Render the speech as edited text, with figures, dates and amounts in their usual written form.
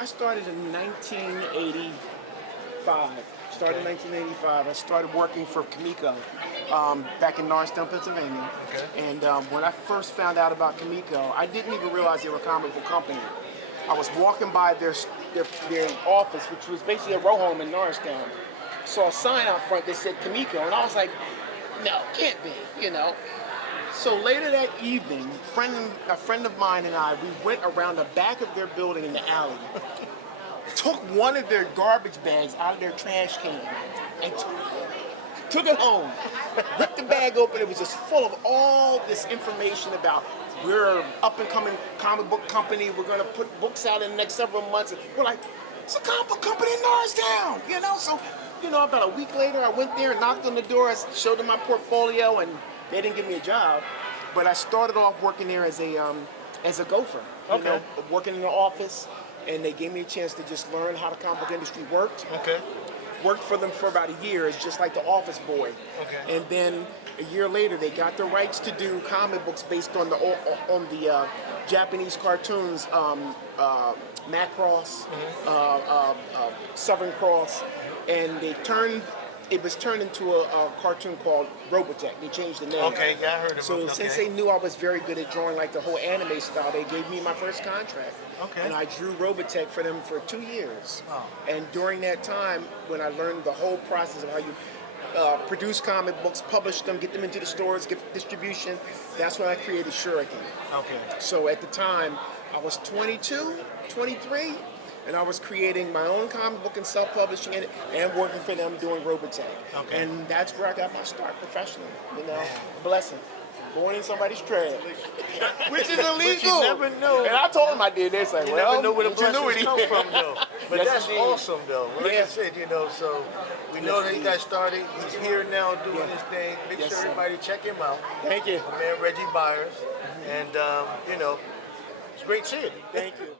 I started in 1985. Started in 1985. I started working for Kamiko back in Norristown, Pennsylvania. Okay. And when I first found out about Kamiko, I didn't even realize they were a comic book company. I was walking by their office, which was basically a row home in Norristown. Saw a sign out front that said Kamiko, and I was like, no, can't be, you know. So later that evening, a friend of mine and I, we went around the back of their building in the alley, took one of their garbage bags out of their trash can, and took it home. Ripped the bag open. It was just full of all this information about we're an up-and-coming comic book company. We're going to put books out in the next several months. And we're like, it's a comic book company in Norristown, you know? So, you know, about a week later, I went there and knocked on the door. I showed them my portfolio, and they didn't give me a job. But I started off working there as a gopher, you know, working in the office. And they gave me a chance to just learn how the comic book industry worked. Okay. Worked for them for about a year as just like the office boy. Okay. And then a year later, they got the rights to do comic books based on the Japanese cartoons, Macross, Southern Cross, and it was turned into a cartoon called Robotech. They changed the name. Okay, yeah, I heard of it. So since they knew I was very good at drawing like the whole anime style, they gave me my first contract. Okay. And I drew Robotech for them for 2 years. Wow. And during that time, when I learned the whole process of how you produce comic books, publish them, get them into the stores, get distribution, that's when I created Shuriken. Okay. So at the time, I was 22, 23, and I was creating my own comic book and self-publishing it and working for them doing Robotech. Okay. And that's where I got my start professionally, you know, a blessing. Going in somebody's trash, which is illegal. But you never know. And I told them I did. They're like, You well, never know where the ingenuity. blessings come from, though. But Yes, that's indeed. awesome, though. Like Yeah. I said, you know, so we know that he got started. He's here now doing Yeah. his thing. Make Yes, sure sir. everybody check him out. Thank you. My man Reggie Byers. And, you know, it's great seeing you. Thank you.